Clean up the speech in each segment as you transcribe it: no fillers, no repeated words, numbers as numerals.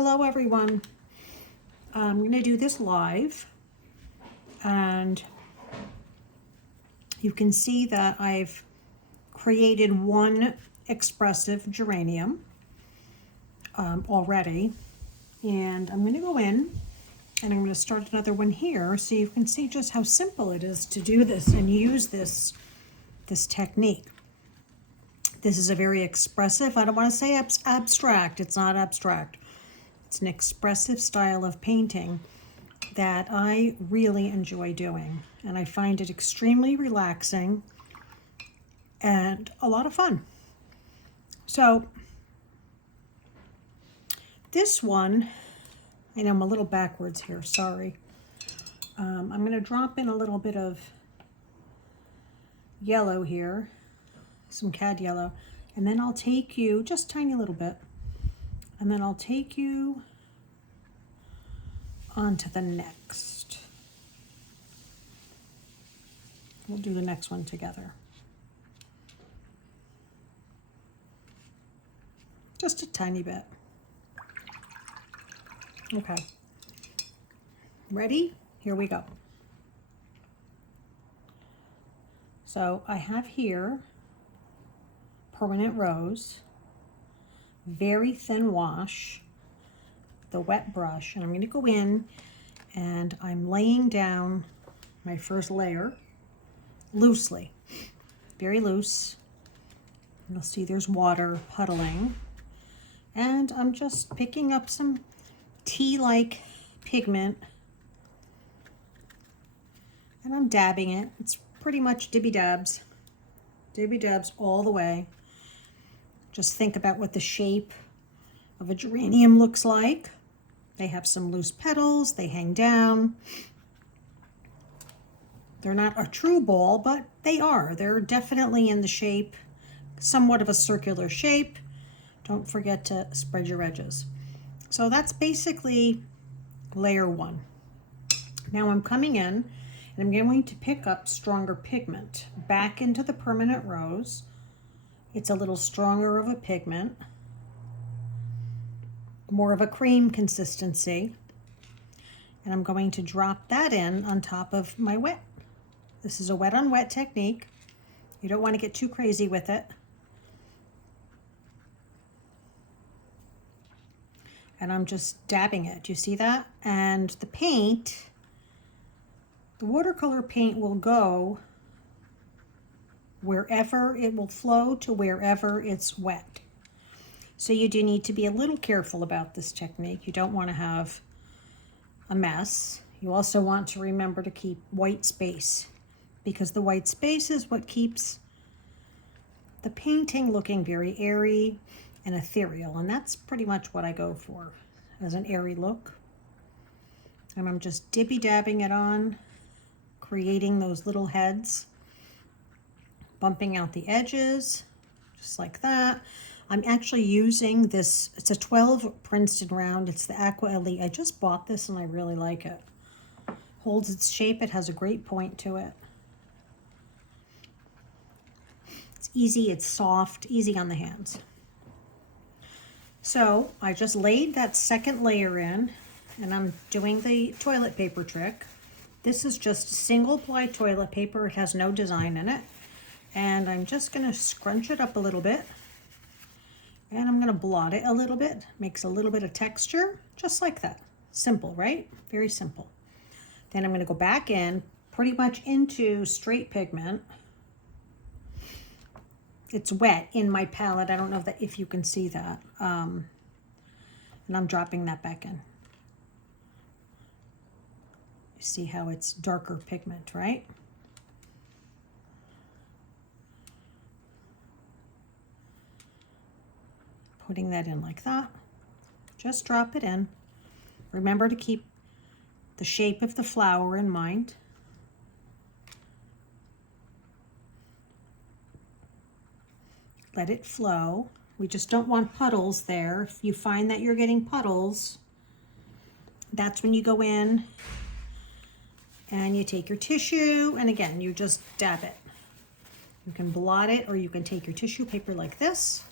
Hello everyone. I'm going to do this live, and you can see that I've created one expressive geranium already, and I'm going to go in and I'm going to start another one here so you can see just how simple it is to do this and use this technique. This is a very expressive, I don't want to say abstract, it's not abstract. It's an expressive style of painting that I really enjoy doing, and I find it extremely relaxing and a lot of fun. So this one, I know I'm a little backwards here, sorry. I'm going to drop in a little bit of yellow here, some cad yellow, and then I'll take you, just tiny little bit, and then I'll take you on to the next. We'll do the next one together. Just a tiny bit. Okay. Ready? Here we go. So I have here permanent rose, very thin wash, the wet brush, and I'm going to go in and I'm laying down my first layer loosely, very loose. You'll see there's water puddling, and I'm just picking up some tea-like pigment and I'm dabbing it. It's pretty much dibby dabs all the way. Just think about what the shape of a geranium looks like. They have some loose petals, they hang down. They're not a true ball, but they are. They're definitely in the shape, somewhat of a circular shape. Don't forget to spread your edges. So that's basically layer one. Now I'm coming in and I'm going to pick up stronger pigment back into the permanent rose. It's a little stronger of a pigment, more of a cream consistency, and I'm going to drop that in on top of my wet. This is a wet on wet technique. You don't want to get too crazy with it. And I'm just dabbing it. Do you see that? And the paint, the watercolor paint will go wherever it will flow to wherever it's wet. So you do need to be a little careful about this technique. You don't want to have a mess. You also want to remember to keep white space, because the white space is what keeps the painting looking very airy and ethereal, and that's pretty much what I go for, as an airy look. And I'm just dibby-dabbing it on, creating those little heads, bumping out the edges, just like that. I'm actually using this, it's a 12 Princeton round, it's the Aqua Elite. I just bought this and I really like it. Holds its shape, it has a great point to it. It's easy, it's soft, easy on the hands. So I just laid that second layer in, and I'm doing the toilet paper trick. This is just single ply toilet paper, it has no design in it. And I'm just gonna scrunch it up a little bit, and I'm gonna blot it a little bit, makes a little bit of texture, just like that. Simple, right? Very simple. Then I'm gonna go back in, pretty much into straight pigment. It's wet in my palette. I don't know if you can see that. And I'm dropping that back in. You see how it's darker pigment, right? Putting that in like that. Just drop it in. Remember to keep the shape of the flower in mind. Let it flow. We just don't want puddles there. If you find that you're getting puddles, that's when you go in and you take your tissue, and again, you just dab it. You can blot it, or you can take your tissue paper like this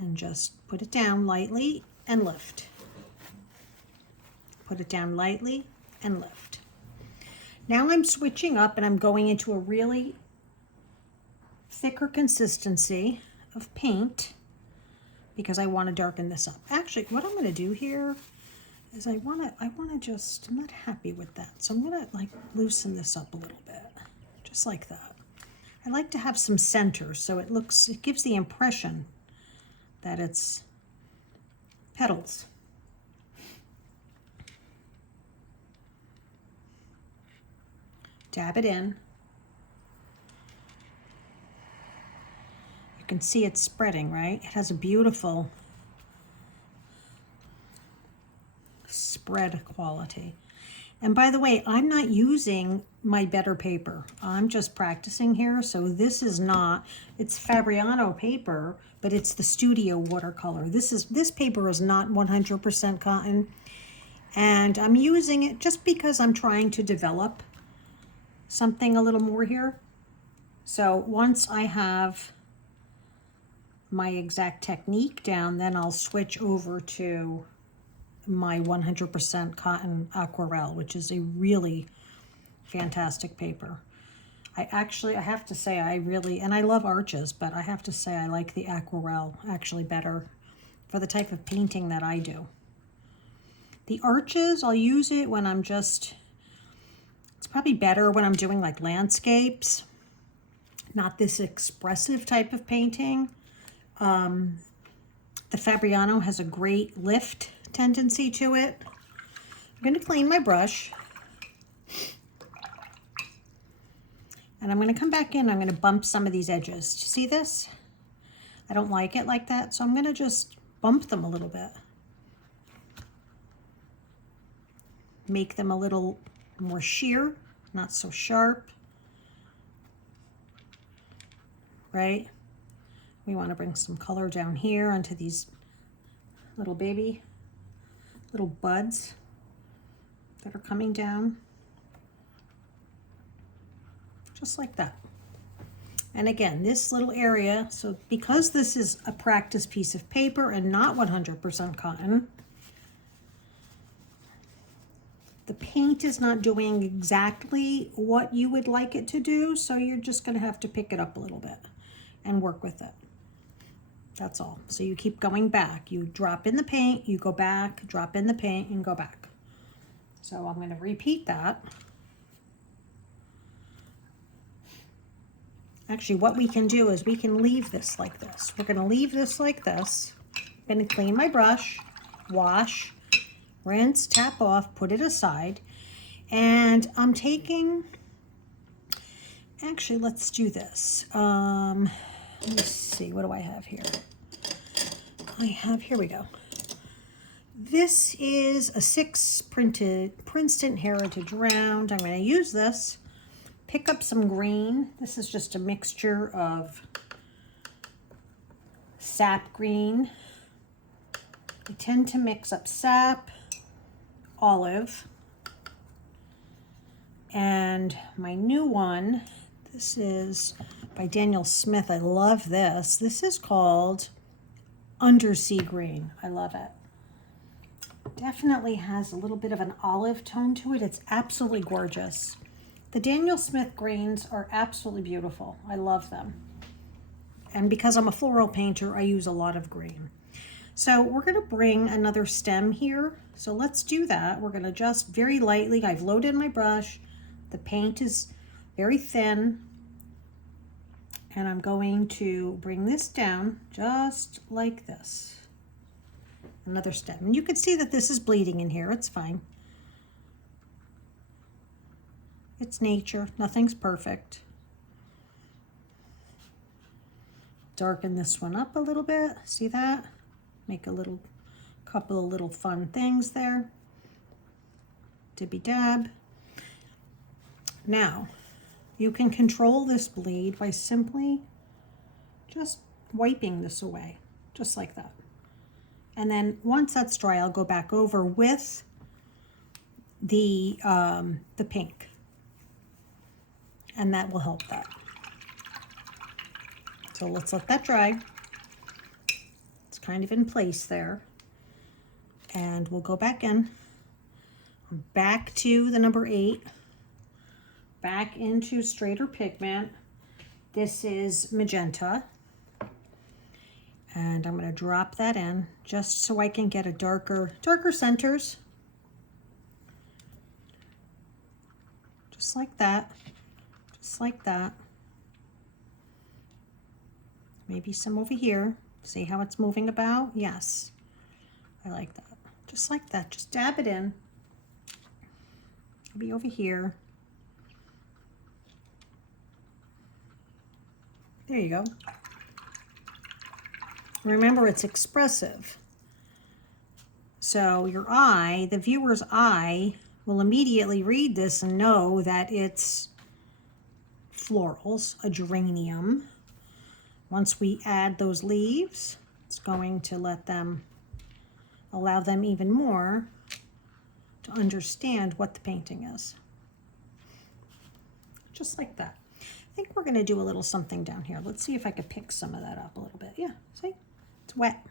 and just put it down lightly and lift. Put it down lightly and lift. Now I'm switching up and I'm going into a really thicker consistency of paint because I want to darken this up. Actually, what I'm going to do here is I want to just, I'm not happy with that. So I'm going to like loosen this up a little bit, just like that. I like to have some center so it gives the impression that it's petals. Dab it in. You can see it's spreading, right? It has a beautiful spread quality. And by the way, I'm not using my better paper. I'm just practicing here. So this is not, it's Fabriano paper, but it's the Studio watercolor. This paper is not 100% cotton. And I'm using it just because I'm trying to develop something a little more here. So once I have my exact technique down, then I'll switch over to my 100% cotton aquarelle, which is a really fantastic paper. I have to say and I love arches, but I have to say I like the aquarelle actually better for the type of painting that I do. The arches, I'll use it when I'm just, it's probably better when I'm doing like landscapes, not this expressive type of painting. The Fabriano has a great lift tendency to it. I'm going to clean my brush. And I'm going to come back in. I'm going to bump some of these edges. Do you see this? I don't like it like that, so I'm going to just bump them a little bit. Make them a little more sheer, not so sharp. Right? We want to bring some color down here onto these little buds that are coming down. Just like that. And again, this little area, so because this is a practice piece of paper and not 100% cotton, the paint is not doing exactly what you would like it to do, so you're just going to have to pick it up a little bit and work with it. That's all. So you keep going back. You drop in the paint, you go back, drop in the paint, and go back. So I'm going to repeat that. Actually, what we can do is we can leave this like this. We're going to leave this like this. I'm going to clean my brush, wash, rinse, tap off, put it aside. And I'm taking, actually, let's do this. Let me see, what do I have here? Here we go. This is a 6 printed Princeton Heritage round. I'm going to use this. Pick up some green. This is just a mixture of sap green. I tend to mix up sap, olive, and my new one, this is by Daniel Smith. I love this. This is called Undersea Green. I love it. Definitely has a little bit of an olive tone to it. It's absolutely gorgeous. The Daniel Smith greens are absolutely beautiful. I love them. And because I'm a floral painter, I use a lot of green. So we're going to bring another stem here. So let's do that. We're going to just very lightly, I've loaded my brush. The paint is very thin. And I'm going to bring this down just like this. Another stem. And you can see that this is bleeding in here. It's fine. It's nature. Nothing's perfect. Darken this one up a little bit. See that? Make a couple of little fun things there. Dibby dab. Now, you can control this bleed by simply just wiping this away, just like that. And then once that's dry, I'll go back over with the pink. And that will help that. So let's let that dry. It's kind of in place there. And we'll go back in, back to the number 8, back into straighter pigment. This is magenta. And I'm going to drop that in just so I can get a darker centers. Just like that. Just like that. Maybe some over here. See how it's moving about? Yes. I like that. Just like that. Just dab it in. Maybe over here. There you go. Remember, it's expressive. So your eye, the viewer's eye, will immediately read this and know that it's florals, a geranium. Once we add those leaves, it's going to allow them even more to understand what the painting is. Just like that. I think we're going to do a little something down here. Let's see if I could pick some of that up a little bit. Yeah, see? It's wet.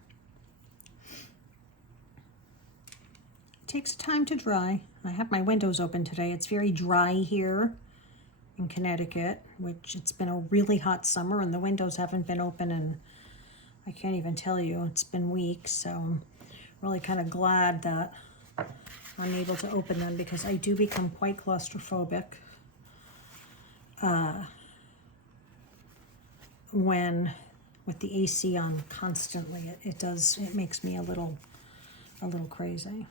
It takes time to dry. I have my windows open today. It's very dry here in Connecticut, which it's been a really hot summer and the windows haven't been open, and I can't even tell you, it's been weeks. So I'm really kind of glad that I'm able to open them because I do become quite claustrophobic when with the AC on constantly. It makes me a little crazy.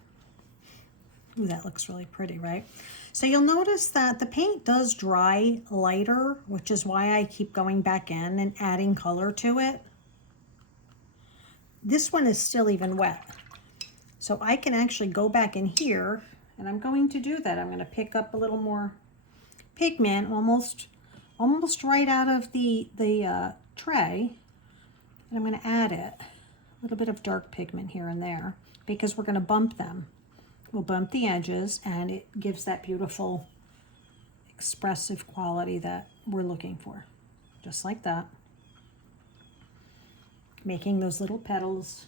Ooh, that looks really pretty, right? So you'll notice that the paint does dry lighter, which is why I keep going back in and adding color to it. This one is still even wet. So I can actually go back in here, and I'm going to do that. I'm going to pick up a little more pigment, almost right out of the tray, and I'm going to add it. A little bit of dark pigment here and there because we're going to bump them. We'll bump the edges, and it gives that beautiful expressive quality that we're looking for. Just like that. Making those little petals.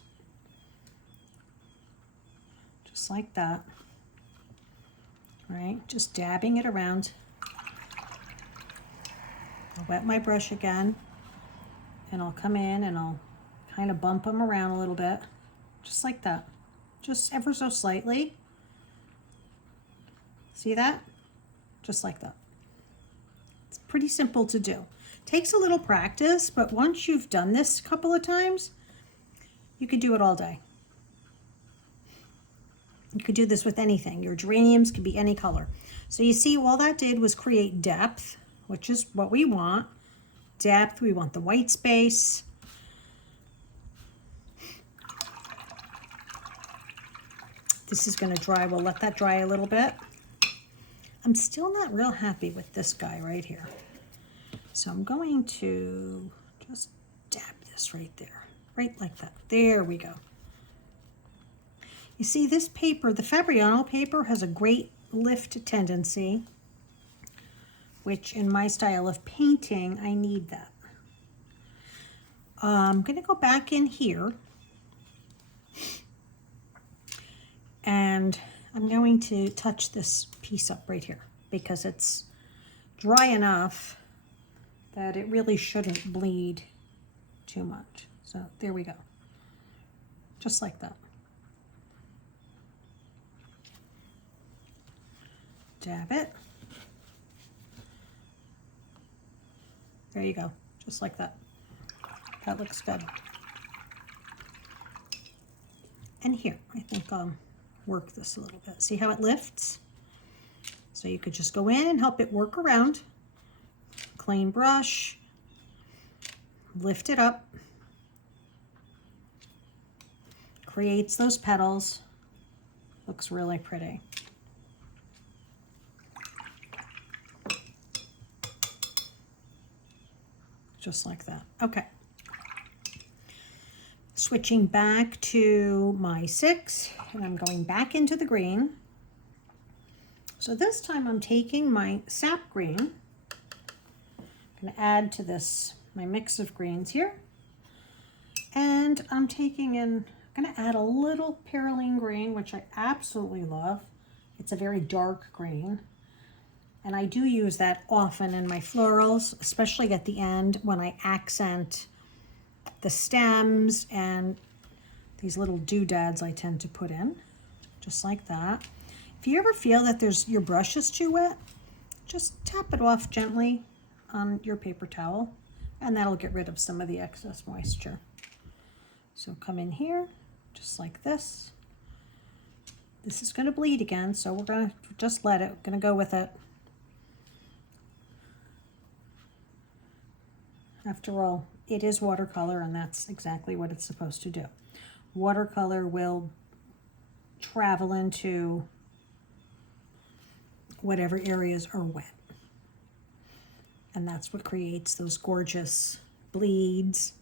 Just like that. All right, just dabbing it around. I'll wet my brush again, and I'll come in and I'll kind of bump them around a little bit. Just like that. Just ever so slightly. See that? Just like that. It's pretty simple to do. Takes a little practice, but once you've done this a couple of times, you could do it all day. You could do this with anything. Your geraniums could be any color. So you see, all that did was create depth, which is what we want. Depth, we want the white space. This is going to dry. We'll let that dry a little bit. I'm still not real happy with this guy right here. So I'm going to just dab this right there, right like that. There we go. You see, this paper, the Fabriano paper, has a great lift tendency, which in my style of painting, I need that. I'm going to go back in here, and I'm going to touch this piece up right here because it's dry enough that it really shouldn't bleed too much. So there we go. Just like that. Dab it. There you go. Just like that. That looks good. And here, I think I'll work this a little bit. See how it lifts? So you could just go in and help it work around. Clean brush. Lift it up. Creates those petals. Looks really pretty. Just like that. Okay. Switching back to my 6, and I'm going back into the green. So this time I'm taking my sap green. I'm going to add to this my mix of greens here. And I'm taking in, I'm going to add a little perylene green. green, which I absolutely love. It's a very dark green. And I do use that often in my florals, especially at the end when I accent the stems and these little doodads I tend to put in, just like that. If you ever feel that your brush is too wet, just tap it off gently on your paper towel, and that'll get rid of some of the excess moisture. So come in here, just like this. This is going to bleed again, so we're going to just let it, going to go with it. After all, it is watercolor, and that's exactly what it's supposed to do. Watercolor will travel into whatever areas are wet. And that's what creates those gorgeous bleeds,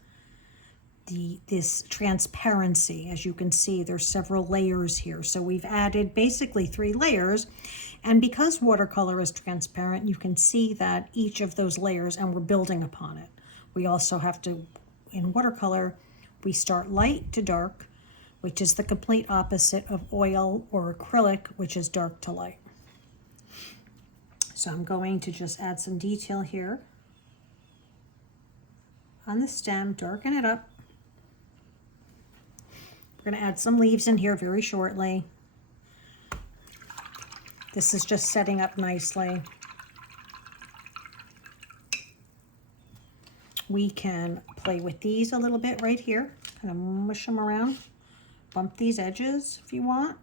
this transparency. As you can see, there's several layers here. So we've added basically 3 layers. And because watercolor is transparent, you can see that each of those layers, and we're building upon it. We also have to, in watercolor, we start light to dark, which is the complete opposite of oil or acrylic, which is dark to light. So I'm going to just add some detail here on the stem, darken it up. We're going to add some leaves in here very shortly. This is just setting up nicely. We can play with these a little bit right here, kind of mush them around, bump these edges if you want.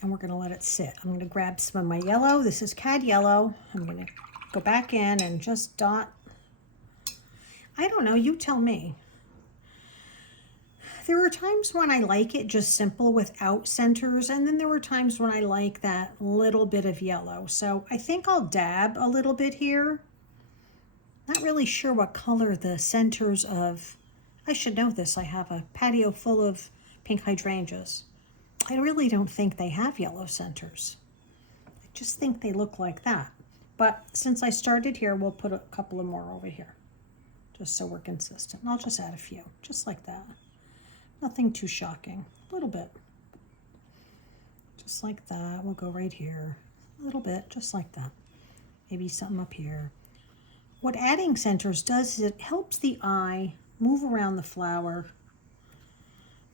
And we're going to let it sit. I'm going to grab some of my yellow. This is cad yellow. I'm going to go back in and just dot. I don't know, you tell me. There are times when I like it just simple without centers, and then there were times when I like that little bit of yellow. So I think I'll dab a little bit here. Not really sure what color the centers of, I should know this, I have a patio full of pink hydrangeas. I really don't think they have yellow centers. I just think they look like that. But since I started here, we'll put a couple of more over here, just so we're consistent. And I'll just add a few, just like that. Nothing too shocking, a little bit. Just like that, we'll go right here. A little bit, just like that. Maybe something up here. What adding centers does is it helps the eye move around the flower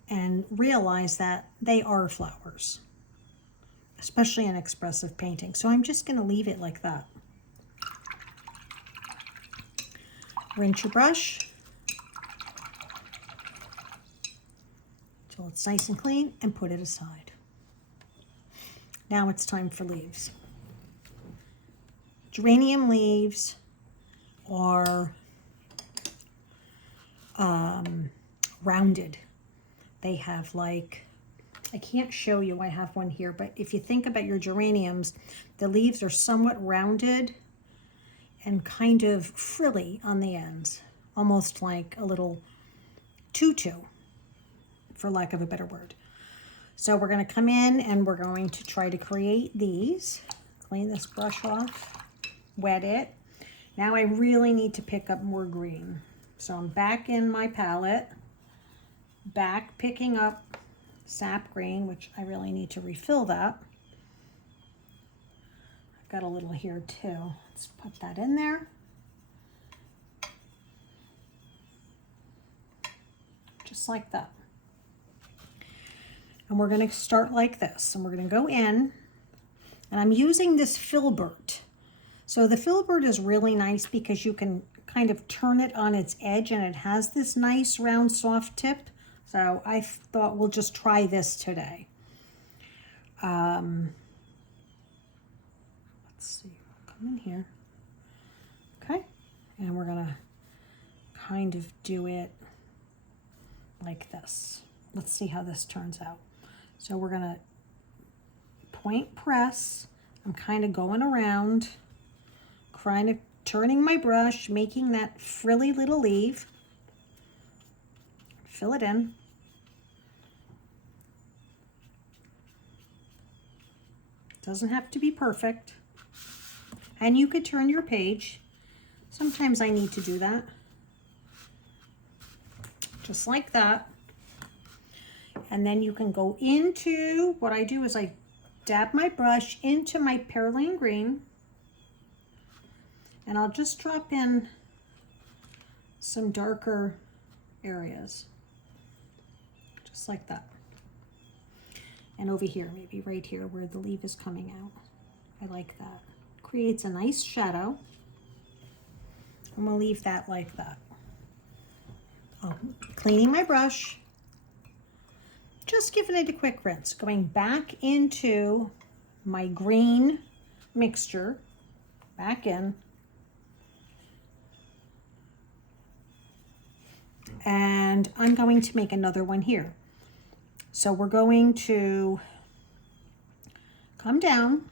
and realize that they are flowers, especially in expressive painting. So I'm just gonna leave it like that. Rinse your brush until it's nice and clean and put it aside. Now it's time for leaves. Geranium leaves are rounded. They have like, I can't show you, I have one here, but if you think about your geraniums, the leaves are somewhat rounded and kind of frilly on the ends, almost like a little tutu, for lack of a better word. So we're going to come in and we're going to try to create these. Clean this brush off, wet it. Now I really need to pick up more green. So I'm back in my palette, back picking up sap green, which I really need to refill that. I've got a little here too. Let's put that in there. Just like that. And we're going to start like this. And we're going to go in, and I'm using this filbert. So the filbert is really nice because you can kind of turn it on its edge, and it has this nice round soft tip. So I thought we'll just try this today. Let's see, come in here. Okay, and we're gonna kind of do it like this. Let's see how this turns out. So we're gonna point press. I'm kind of going around, kind of turning my brush, making that frilly little leaf. Fill it in. Doesn't have to be perfect. And you could turn your page. Sometimes I need to do that. just like that. And then you can go into, what I do is I dab my brush into my Pearline Green, and I'll just drop in some darker areas, just like that. And over here, maybe right here where the leaf is coming out. I like that. Creates a nice shadow. I'm gonna leave that like that. Oh, cleaning my brush. Just giving it a quick rinse. Going back into my green mixture. Back in. And I'm going to make another one here. So we're going to come down,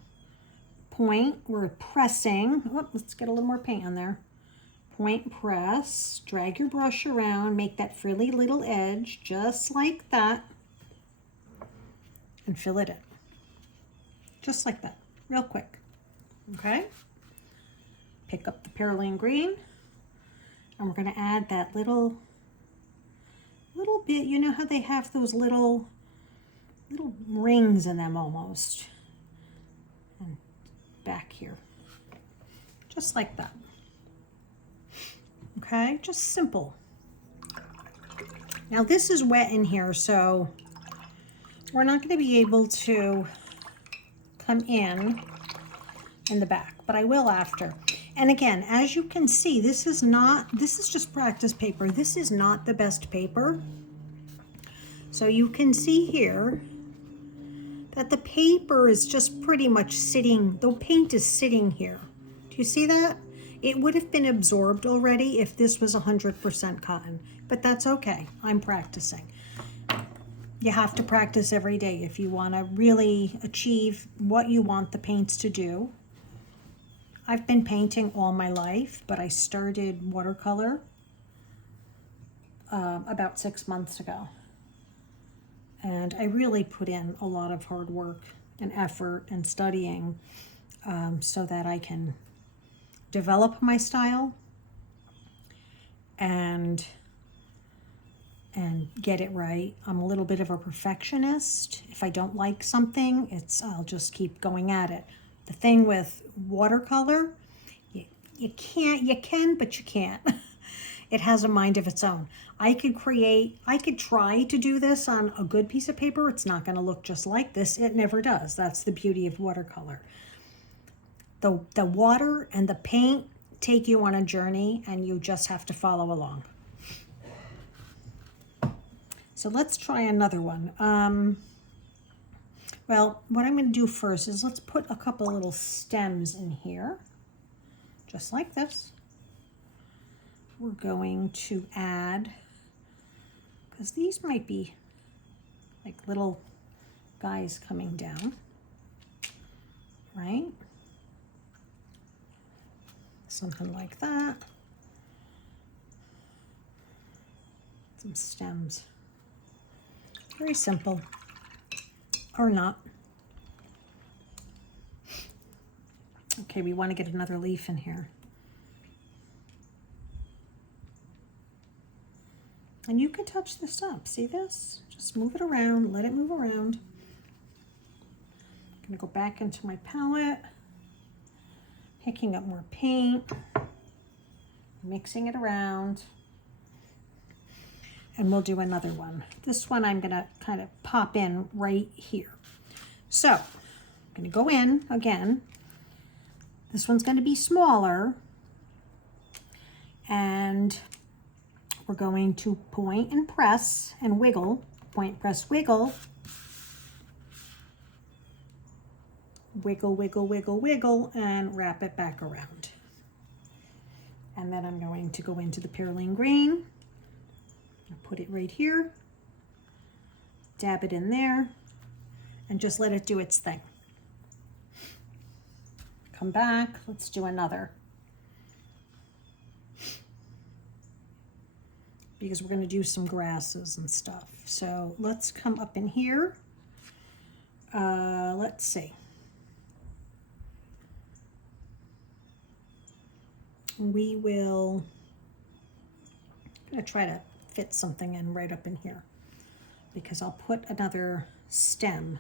point, we're pressing. Oh, let's get a little more paint on there. Point, press, drag your brush around, make that frilly little edge, just like that. And fill it in. Just like that, real quick. Okay? Pick up the Pearline Green, and we're gonna add that little bit, you know how they have those little rings in them almost. And back here. Just like that. Okay, just simple. Now this is wet in here, so we're not going to be able to come in the back, but I will after. And again, as you can see, this is just practice paper. This is not the best paper. So you can see here that the paper is just pretty much sitting, the paint is sitting here. Do you see that? It would have been absorbed already if this was 100% cotton, but that's okay. I'm practicing. You have to practice every day if you want to really achieve what you want the paints to do. I've been painting all my life, but I started watercolor about 6 months ago. And I really put in a lot of hard work and effort and studying so that I can develop my style and get it right. I'm a little bit of a perfectionist. If I don't like something, I'll just keep going at it. The thing with watercolor, you can, but you can't. It has a mind of its own. I could try to do this on a good piece of paper. It's not going to look just like this. It never does. That's the beauty of watercolor. The water and the paint take you on a journey, and you just have to follow along. So let's try another one. Well, what I'm going to do first is let's put a couple little stems in here, just like this. We're going to add, because these might be like little guys coming down, right? Something like that. Some stems. Very simple. Or not. Okay, we want to get another leaf in here. And you can touch this up. See this? Just move it around. Let it move around. I'm going to go back into my palette. Picking up more paint. Mixing it around. And we'll do another one. This one I'm going to kind of pop in right here. So, I'm going to go in again. This one's going to be smaller. And we're going to point and press and wiggle. Point, press, wiggle. Wiggle, wiggle, wiggle, wiggle, and wrap it back around. And then I'm going to go into the Pearline Green. Put it right here, dab it in there, and just let it do its thing. Come back, let's do another. Because we're going to do some grasses and stuff. So let's come up in here. Let's see. We will, I'm going to try to fit something in right up in here, because I'll put another stem,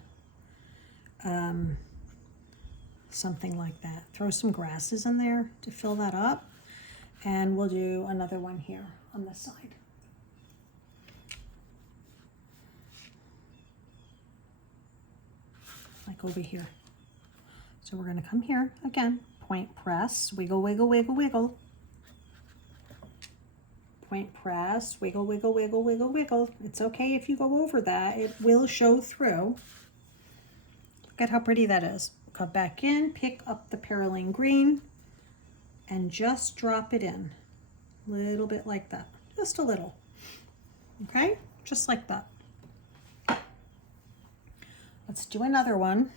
something like that. Throw some grasses in there to fill that up, and we'll do another one here on this side. Like over here. So we're going to come here again, point press, wiggle, wiggle, wiggle, wiggle. Point press, wiggle, wiggle, wiggle, wiggle, wiggle. It's okay if you go over that. It will show through. Look at how pretty that is. Come back in, pick up the Perylene Green, and just drop it in. A little bit like that. Just a little. Okay? Just like that. Let's do another one.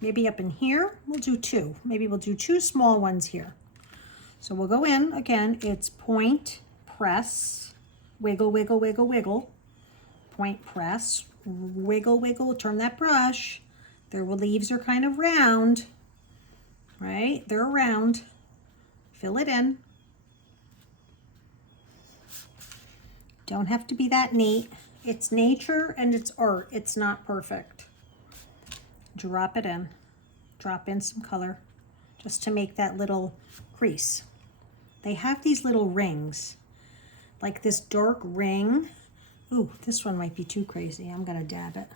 Maybe up in here, we'll do two. Maybe we'll do two small ones here. So we'll go in, again, it's point, press, wiggle, wiggle, wiggle, wiggle. Point, press, wiggle, wiggle, turn that brush. Their leaves are kind of round, right? They're round. Fill it in. Don't have to be that neat. It's nature and it's art. It's not perfect. Drop it in. Drop in some color just to make that little crease. They have these little rings, like this dark ring. Ooh, this one might be too crazy. I'm gonna dab it.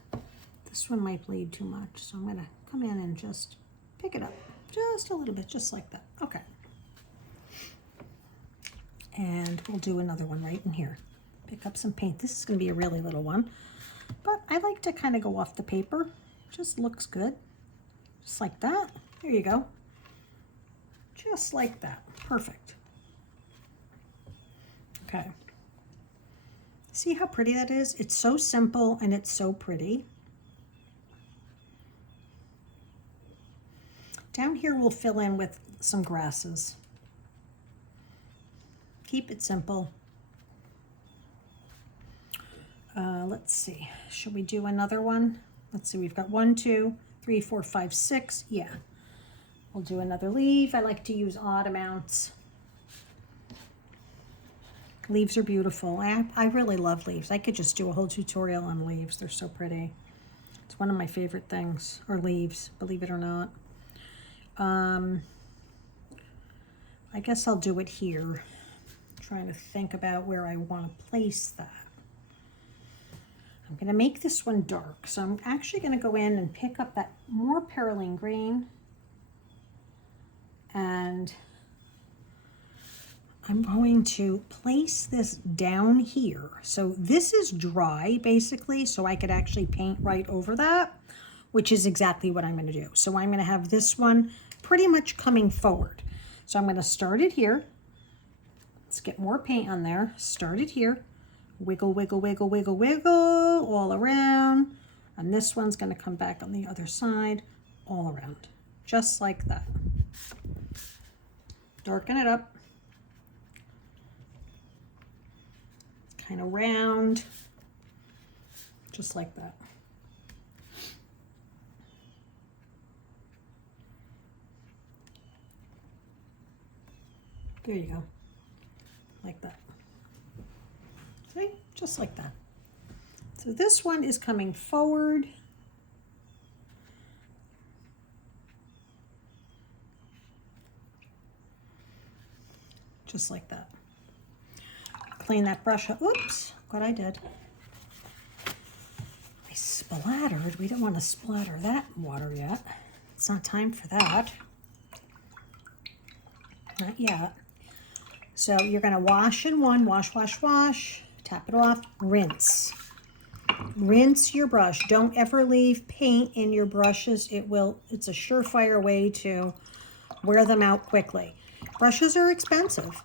This one might bleed too much, so I'm gonna come in and just pick it up just a little bit, just like that. Okay. And we'll do another one right in here. Pick up some paint. This is gonna be a really little one, but I like to kind of go off the paper. Just looks good. Just like that. There you go. Just like that. Perfect. Okay. See how pretty that is? It's so simple and it's so pretty. Down here we'll fill in with some grasses. Keep it simple. Let's see. Should we do another one? Let's see, we've got 1, 2, 3, 4, 5, 6. Yeah. We'll do another leaf. I like to use odd amounts. Leaves are beautiful. I really love leaves. I could just do a whole tutorial on leaves. They're so pretty. It's one of my favorite things, or leaves, believe it or not. I guess I'll do it here. I'm trying to think about where I want to place that. I'm going to make this one dark, so I'm actually going to go in and pick up that more Perylene Green, and I'm going to place this down here. So this is dry, basically, so I could actually paint right over that, which is exactly what I'm going to do. So I'm going to have this one pretty much coming forward. So I'm going to start it here. Let's get more paint on there. Start it here. Wiggle, wiggle, wiggle, wiggle, wiggle, all around. And this one's going to come back on the other side, all around, just like that. Darken it up. Kind of round, just like that. There you go, like that. See, just like that. So this one is coming forward. Just like that. Clean that brush up. Oops, what I did. I splattered. We don't want to splatter that water yet. It's not time for that. Not yet. So you're going to wash in one, wash, wash, wash, tap it off, rinse. Rinse your brush. Don't ever leave paint in your brushes. It's a surefire way to wear them out quickly. Brushes are expensive.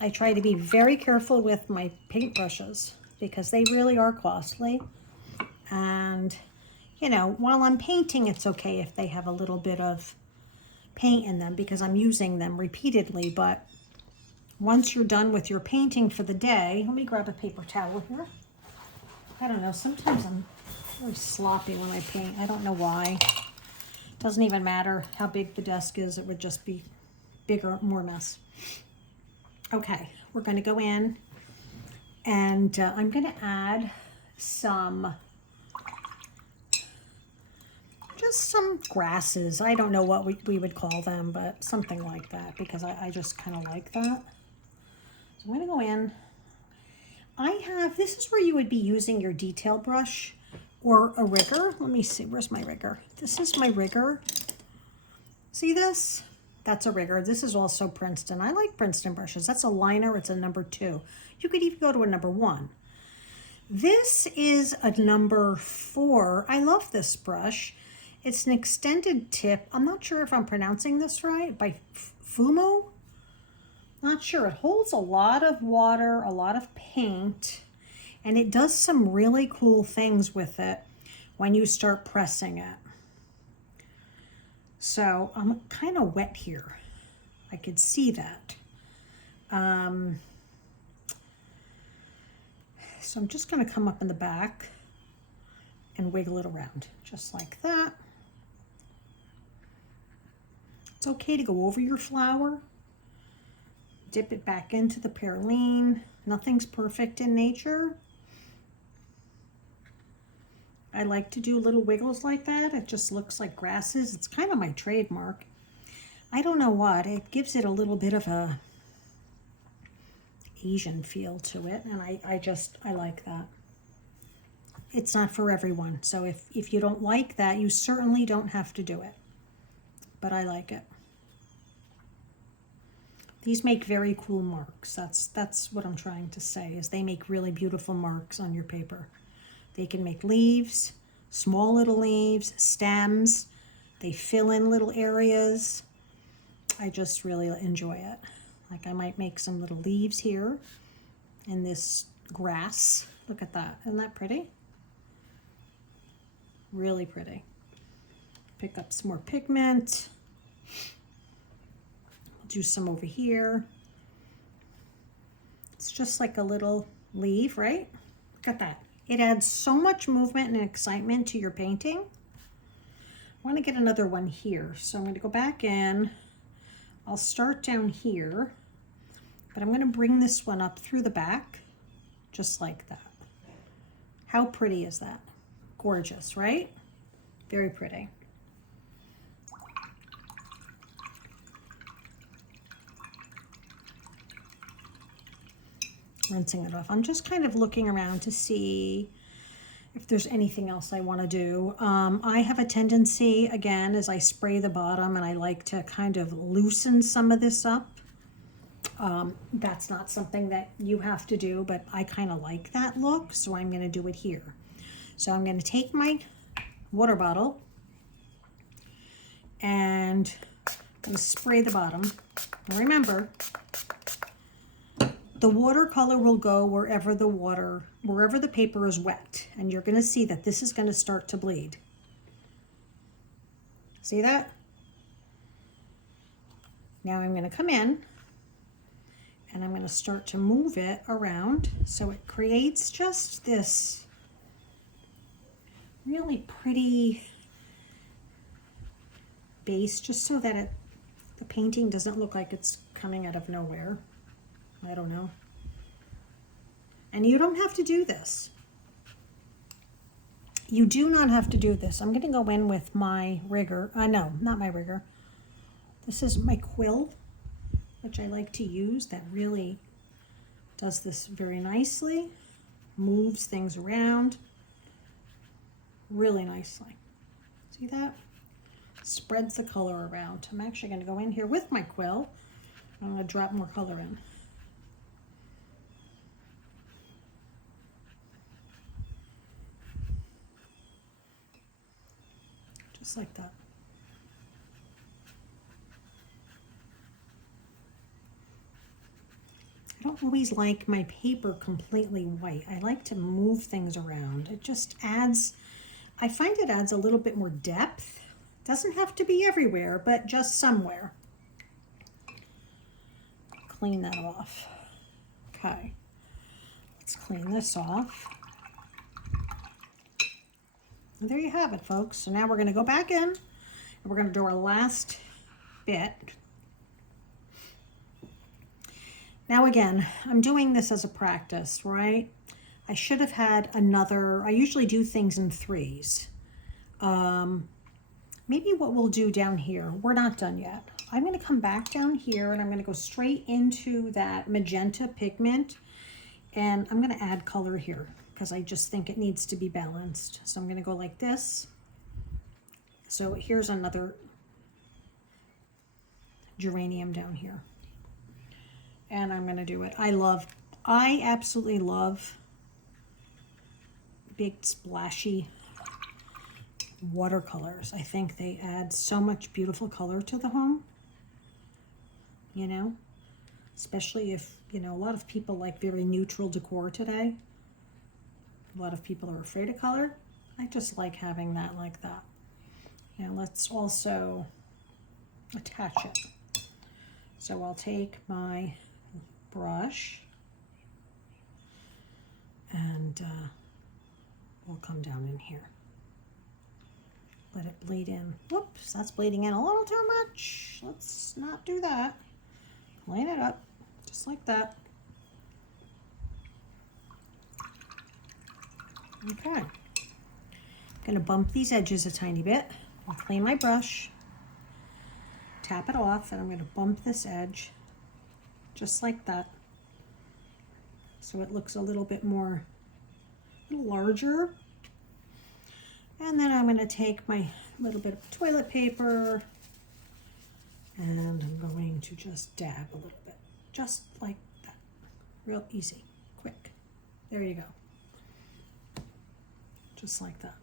I try to be very careful with my paint brushes because they really are costly. And, you know, while I'm painting, it's okay if they have a little bit of paint in them because I'm using them repeatedly. But once you're done with your painting for the day, let me grab a paper towel here. I don't know, sometimes I'm very sloppy when I paint. I don't know why. It doesn't even matter how big the desk is. It would just be bigger, more mess. Okay, we're going to go in and I'm going to add just some grasses. I don't know what we would call them, but something like that, because I just kind of like that. So I'm going to go in. This is where you would be using your detail brush or a rigger. Let me see, where's my rigger? This is my rigger. See this? That's a rigger. This is also Princeton. I like Princeton brushes. That's a liner. It's a number 2. You could even go to a number 1. This is a number 4. I love this brush. It's an extended tip. I'm not sure if I'm pronouncing this right. By Fumo? Not sure. It holds a lot of water, a lot of paint, and it does some really cool things with it when you start pressing it. So I'm kind of wet here. I could see that. So I'm just going to come up in the back and wiggle it around, just like that. It's okay to go over your flower. Dip it back into the perylene. Nothing's perfect in nature. I like to do little wiggles like that. It just looks like grasses. It's kind of my trademark. I don't know what. It gives it a little bit of a Asian feel to it, and I like that. It's not for everyone, so if you don't like that, you certainly don't have to do it. But I like it. These make very cool marks. That's what I'm trying to say, is they make really beautiful marks on your paper. They can make leaves, small little leaves, stems. They fill in little areas. I just really enjoy it. Like I might make some little leaves here in this grass. Look at that. Isn't that pretty? Really pretty. Pick up some more pigment. I'll do some over here. It's just like a little leaf, right? Look at that. It adds so much movement and excitement to your painting. I want to get another one here. So I'm going to go back in. I'll start down here, but I'm going to bring this one up through the back, just like that. How pretty is that? Gorgeous, right? Very pretty. Rinsing it off. I'm just kind of looking around to see if there's anything else I want to do. I have a tendency, again, as I spray the bottom, and I like to kind of loosen some of this up. That's not something that you have to do, but I kind of like that look, so I'm going to do it here. So I'm going to take my water bottle and I'm going to spray the bottom. Now remember, the watercolor will go wherever the paper is wet, and you're going to see that this is going to start to bleed. See that? Now I'm going to come in and I'm going to start to move it around so it creates just this really pretty base, just so that the painting doesn't look like it's coming out of nowhere. I don't know. And you don't have to do this. You do not have to do this. I'm going to go in with my rigger. No, not my rigger. This is my quill, which I like to use. That really does this very nicely. Moves things around really nicely. See that? Spreads the color around. I'm actually going to go in here with my quill. I'm going to drop more color in. Just like that. I don't always like my paper completely white. I like to move things around. It just adds, I find it adds a little bit more depth. Doesn't have to be everywhere, but just somewhere. Clean that off. Okay, let's clean this off. And there you have it, folks. So now we're going to go back in and we're going to do our last bit. Now again, I'm doing this as a practice, right? I should have had another, I usually do things in threes. Maybe what we'll do down here, we're not done yet. I'm gonna come back down here and I'm gonna go straight into that magenta pigment, and I'm gonna add color here because I just think it needs to be balanced. So I'm gonna go like this. So here's another geranium down here. And I'm gonna do it. I absolutely love big splashy watercolors. I think they add so much beautiful color to the home, you know, especially if, you know, a lot of people like very neutral decor today. A lot of people are afraid of color. I just like having that like that. Now let's also attach it. So I'll take my brush and we'll come down in here. Let it bleed in. Whoops, that's bleeding in a little too much. Let's not do that. Line it up, just like that. Okay. I'm gonna bump these edges a tiny bit. I'll clean my brush, tap it off, and I'm gonna bump this edge just like that. So it looks a little bit more, a little larger. And then I'm going to take my little bit of toilet paper and I'm going to just dab a little bit, just like that. Real easy, quick. There you go. Just like that.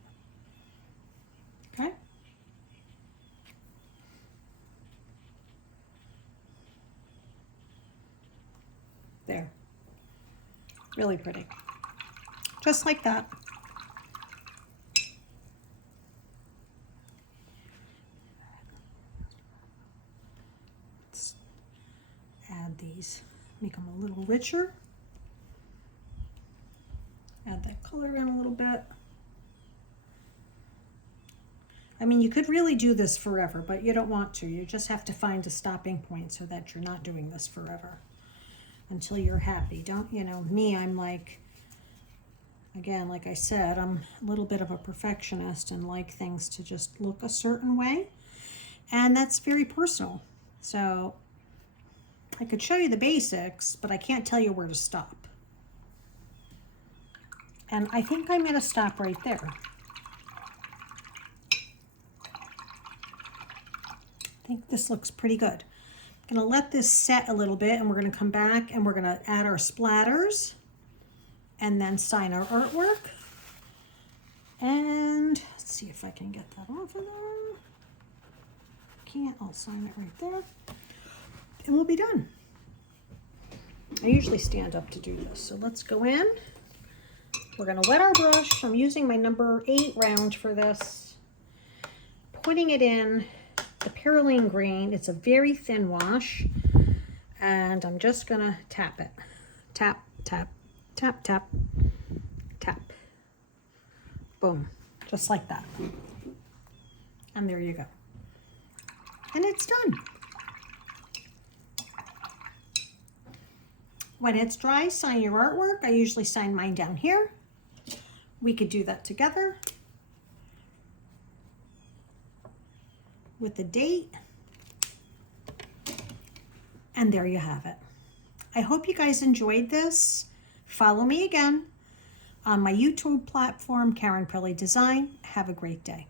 Okay? There. Really pretty. Just like that. Add these, make them a little richer. Add that color in a little bit. I mean, you could really do this forever, but you don't want to. You just have to find a stopping point so that you're not doing this forever until you're happy. Don't, you know, me, I'm like, again, like I said, I'm a little bit of a perfectionist and like things to just look a certain way. And that's very personal. So I could show you the basics, but I can't tell you where to stop. And I think I'm going to stop right there. I think this looks pretty good. I'm going to let this set a little bit and we're going to come back and we're going to add our splatters and then sign our artwork. And let's see if I can get that off of there. Can't, I'll sign it right there. And we'll be done. I usually stand up to do this. So let's go in. We're going to wet our brush. I'm using my number 8 round for this. Putting it in the Perylene Green. It's a very thin wash. And I'm just going to tap it. Tap, tap, tap, tap, tap. Boom. Just like that. And there you go. And it's done. When it's dry, sign your artwork. I usually sign mine down here. We could do that together with the date. And there you have it. I hope you guys enjoyed this. Follow me again on my YouTube platform, Karen Prilly Design. Have a great day.